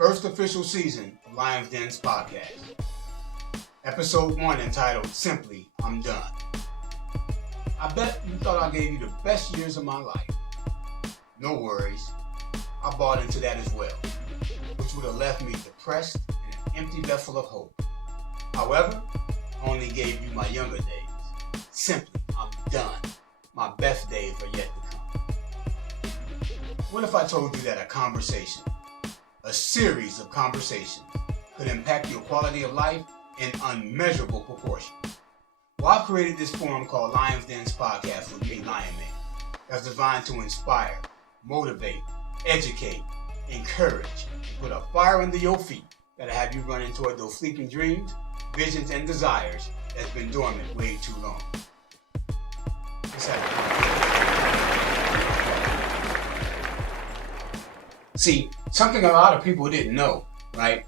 First official season of LionMann's podcast. Episode 1 entitled Simply, I'm Done. I bet you thought I gave you the best years of my life. No worries, I bought into that as well, which would have left me depressed and an empty vessel of hope. However, I only gave you my younger days. Simply, I'm done. My best days are yet to come. What if I told you that a series of conversations, could impact your quality of life in unmeasurable proportions? Well, I've created this forum called LionMan's Podcast with me, LionMann, that's designed to inspire, motivate, educate, encourage, and put a fire under your feet that'll have you running toward those sleeping dreams, visions, and desires that's been dormant way too long. See, something a lot of people didn't know, right?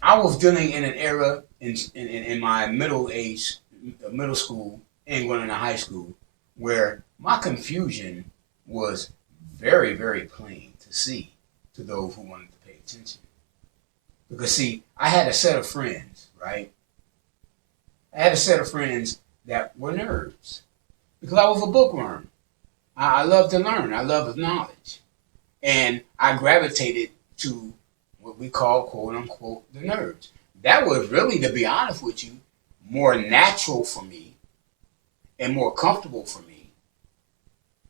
I was dealing in an era in my middle school and going into high school where my confusion was very, very plain to see to those who wanted to pay attention. Because see, I had a set of friends, right? I had a set of friends that were nerds because I was a bookworm. I love to learn. I love knowledge. And I gravitated to what we call, quote unquote, the nerds. That was really, to be honest with you, more natural for me and more comfortable for me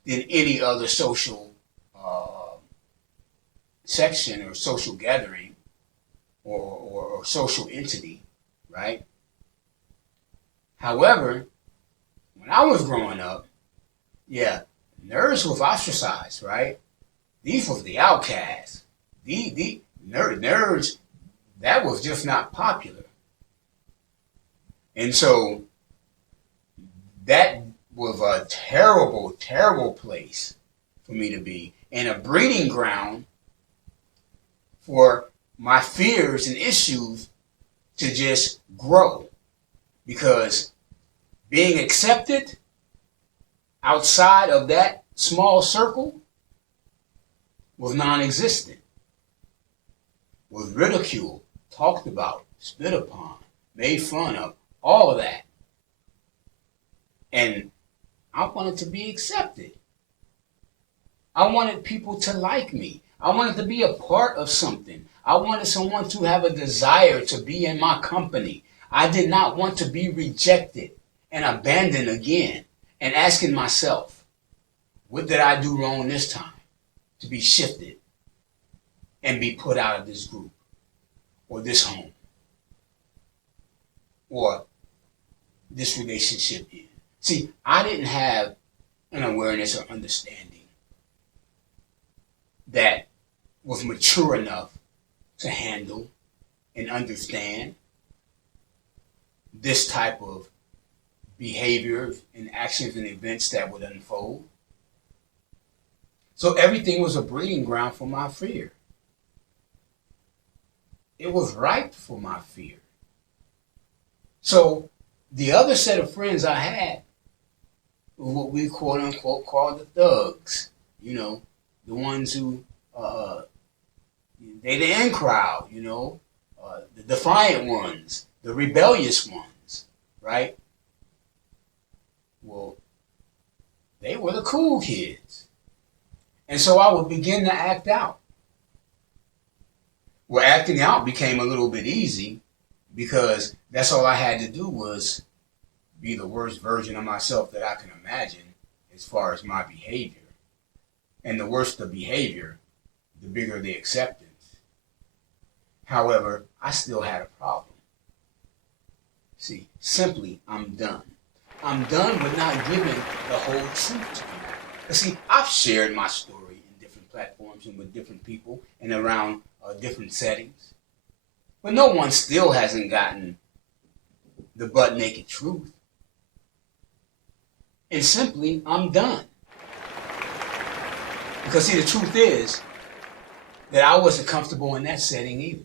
than any other social section or social gathering or social entity, right? However, when I was growing up, nerds was ostracized, right? These was the outcasts. The nerds, that was just not popular. And so that was a terrible, terrible place for me to be, and a breeding ground for my fears and issues to just grow. Because being accepted outside of that small circle was non-existent, was ridiculed, talked about, spit upon, made fun of, all of that. And I wanted to be accepted. I wanted people to like me. I wanted to be a part of something. I wanted someone to have a desire to be in my company. I did not want to be rejected and abandoned again, and asking myself, what did I do wrong this time to be shifted and be put out of this group or this home or this relationship in? See, I didn't have an awareness or understanding that was mature enough to handle and understand this type of behavior and actions and events that would unfold. So everything was a breeding ground for my fear. It was ripe for my fear. So the other set of friends I had were what we quote unquote call the thugs. You know, the ones who, they the in crowd, you know, the defiant ones, the rebellious ones, right? Well, they were the cool kids. And so I would begin to act out. Well, acting out became a little bit easy because that's all I had to do was be the worst version of myself that I can imagine as far as my behavior. And the worse the behavior, the bigger the acceptance. However, I still had a problem. See, simply, I'm done. I'm done with not giving the whole truth to people. See, I've shared my story in different platforms and with different people and around different settings. But no one still hasn't gotten the butt naked truth. And simply, I'm done. Because see, the truth is that I wasn't comfortable in that setting either.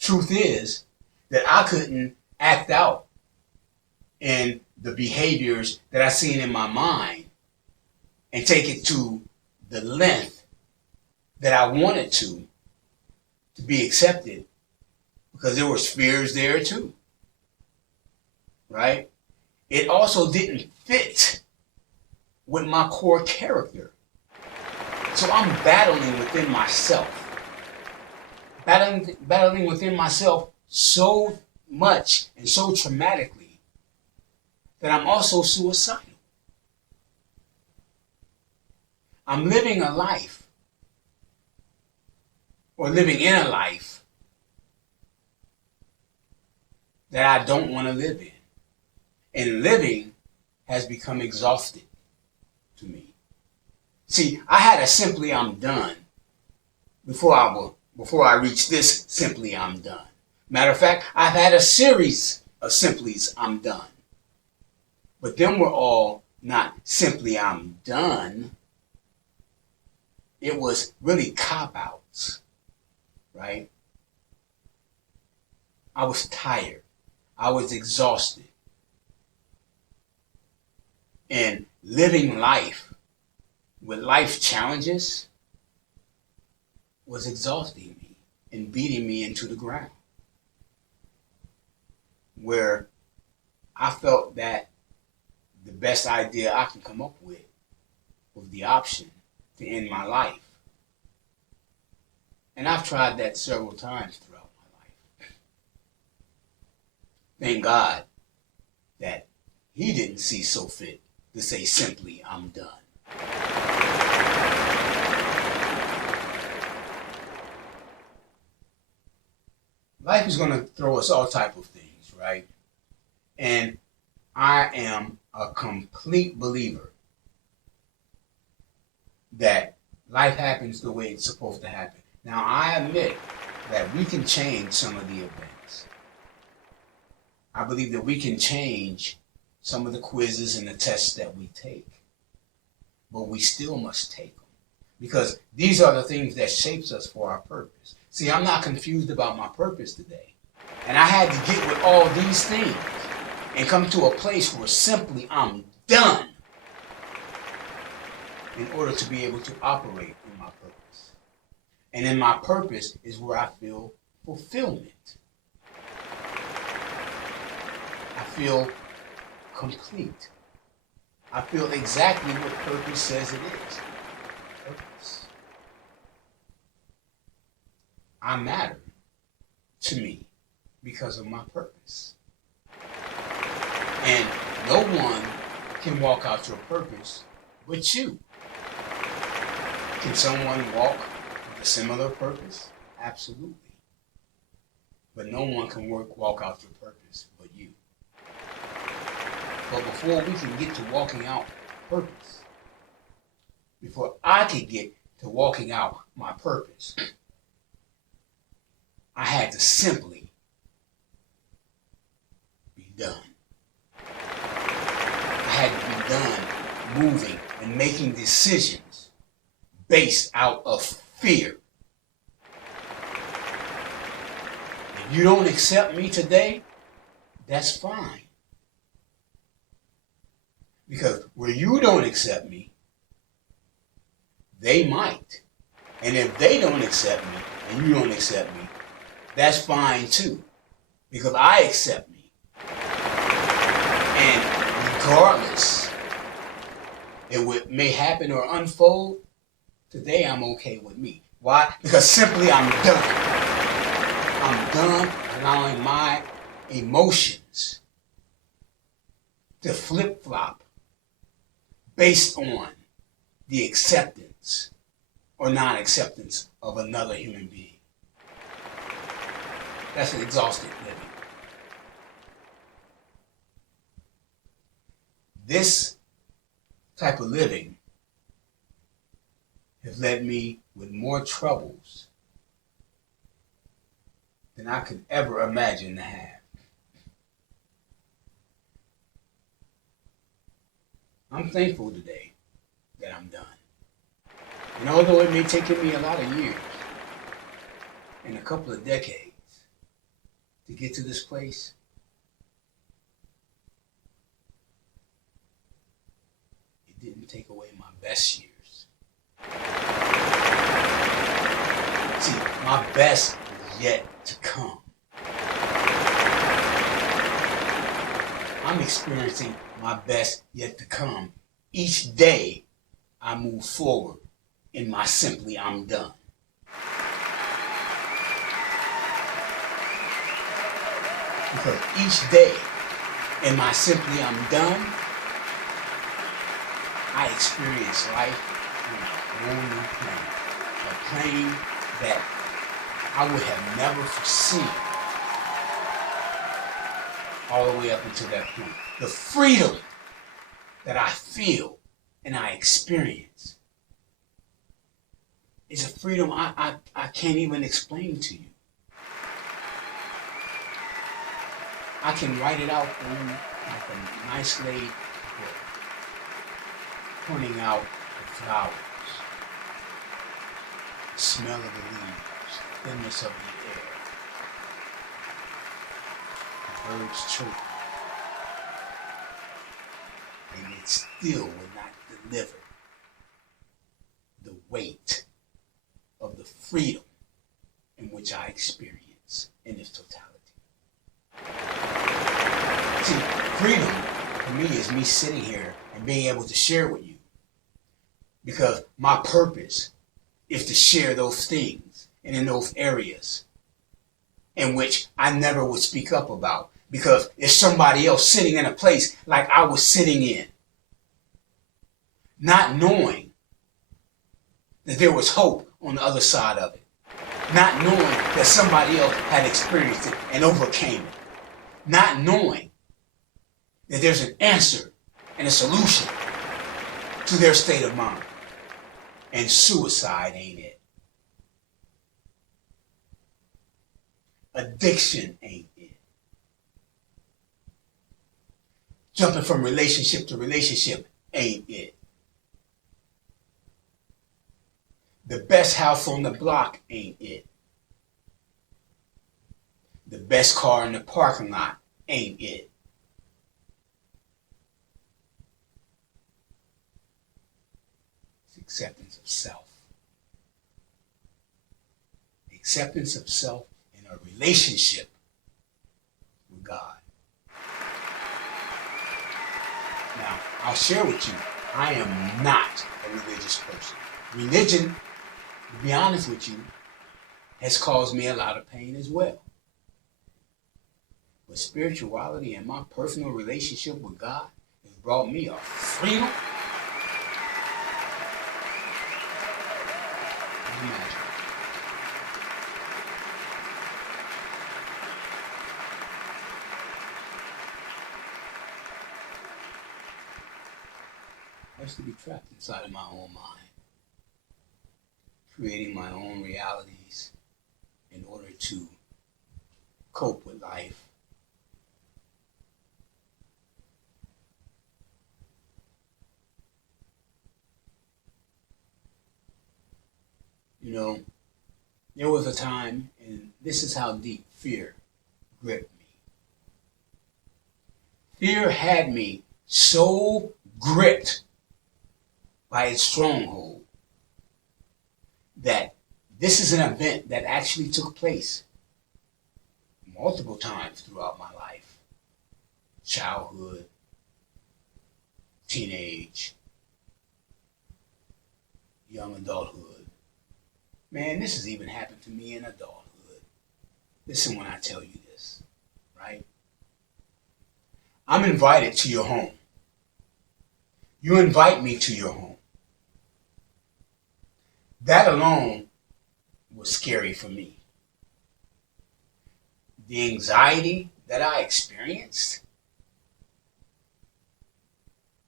Truth is that I couldn't act out in the behaviors that I seen in my mind and take it to the length that I wanted to to be accepted because there was fears there too, right? It also didn't fit with my core character. So I'm battling within myself. Battling within myself so much and so traumatically that I'm also suicidal. I'm living a life, or living in a life, that I don't want to live in. And living has become exhausted to me. See, I had a simply I'm done before I reached this simply I'm done. Matter of fact, I've had a series of simplies I'm done. But them were all not simply I'm done. It was really cop-outs, right? I was tired. I was exhausted. And living life with life challenges was exhausting me and beating me into the ground. Where I felt that the best idea I can come up with was the option to end my life. And I've tried that several times throughout my life. Thank God that He didn't see so fit to say simply, I'm done. Life is going to throw us all type of things, right? And I am a complete believer that life happens the way it's supposed to happen. Now, I admit that we can change some of the events. I believe that we can change some of the quizzes and the tests that we take. But we still must take them. Because these are the things that shapes us for our purpose. See, I'm not confused about my purpose today. And I had to get with all these things and come to a place where simply I'm done in order to be able to operate in my purpose. And in my purpose is where I feel fulfillment. I feel complete. I feel exactly what purpose says it is. Purpose. I matter to me because of my purpose. And no one can walk out your purpose but you. Can someone walk with a similar purpose? Absolutely. But no one can walk out your purpose but you. But before we can get to walking out purpose, before I could get to walking out my purpose, I had to simply be done. I had to be done moving and making decisions based out of fear. If you don't accept me today, that's fine. Because where you don't accept me, they might. And if they don't accept me and you don't accept me, that's fine too. Because I accept me. And regardless, it may happen or unfold, today I'm okay with me. Why? Because simply I'm done. I'm done allowing my emotions to flip-flop based on the acceptance or non-acceptance of another human being. That's an exhausted living. This type of living has led me with more troubles than I could ever imagine to have. I'm thankful today that I'm done. And although it may take me a lot of years and a couple of decades to get to this place, it didn't take away my best years. See, my best yet to come. I'm experiencing my best yet to come. Each day I move forward in my simply I'm done. Because each day in my simply I'm done, I experience life on a whole new plane. A plane that I would have never foreseen all the way up until that point. The freedom that I feel and I experience is a freedom I can't even explain to you. I can write it out on like a nice laid book, pointing out the flowers, the smell of the leaves, the thinness of the air, the birds chirping, and it still would not deliver the weight of the freedom in which I experience in its totality. See, freedom for me is me sitting here and being able to share with you. Because my purpose is to share those things and in those areas in which I never would speak up about. Because it's somebody else sitting in a place like I was sitting in. Not knowing that there was hope on the other side of it. Not knowing that somebody else had experienced it and overcame it. Not knowing that there's an answer and a solution to their state of mind. And suicide ain't it. Addiction ain't it. Jumping from relationship to relationship ain't it. The best house on the block ain't it. The best car in the parking lot ain't it. It's acceptance of self. Acceptance of self in a relationship with God. Now, I'll share with you, I am not a religious person. Religion, to be honest with you, has caused me a lot of pain as well. But spirituality and my personal relationship with God has brought me a freedom. Imagine. I used to be trapped inside of my own mind, creating my own realities in order to cope with life. You know, there was a time, and this is how deep fear gripped me. Fear had me so gripped by its stronghold that this is an event that actually took place multiple times throughout my life. Childhood, teenage, young adulthood. Man, this has even happened to me in adulthood. Listen when I tell you this, right? I'm invited to your home. You invite me to your home. That alone was scary for me. The anxiety that I experienced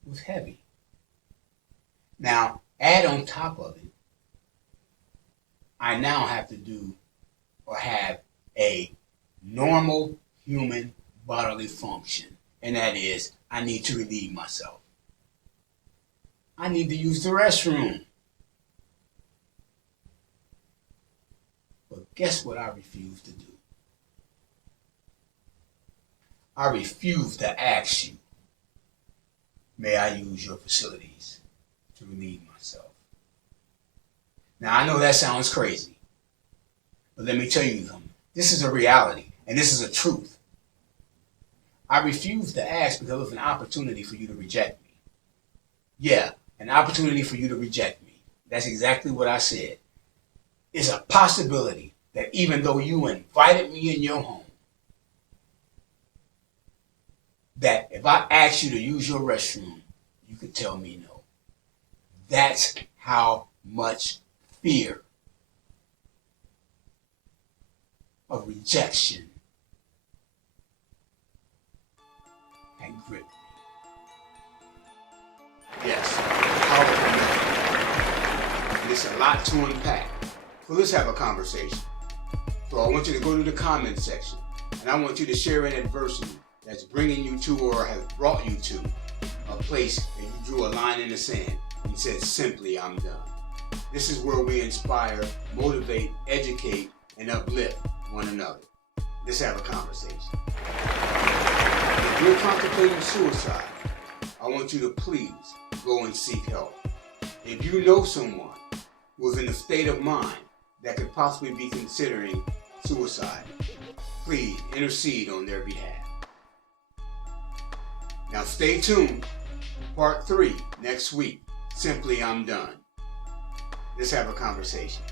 was heavy. Now, add on top of it, I now have to do or have a normal human bodily function. And that is, I need to relieve myself. I need to use the restroom. But guess what I refuse to do? I refuse to ask you, may I use your facilities to relieve myself? Now, I know that sounds crazy, but let me tell you something. This is a reality, and this is a truth. I refuse to ask because of an opportunity for you to reject me. Yeah, an opportunity for you to reject me. That's exactly what I said. It's a possibility that even though you invited me in your home, that if I asked you to use your restroom, you could tell me no. That's how much fear of rejection can grip me. Yes, powerful message. And it's a lot to unpack. So let's have a conversation. So I want you to go to the comment section, and I want you to share an adversity that's bringing you to or has brought you to a place that you drew a line in the sand and said, simply, I'm done. This is where we inspire, motivate, educate, and uplift one another. Let's have a conversation. If you're contemplating suicide, I want you to please go and seek help. If you know someone who is in a state of mind that could possibly be considering suicide, please intercede on their behalf. Now stay tuned for part 3 next week. Simply, I'm done. Let's have a conversation.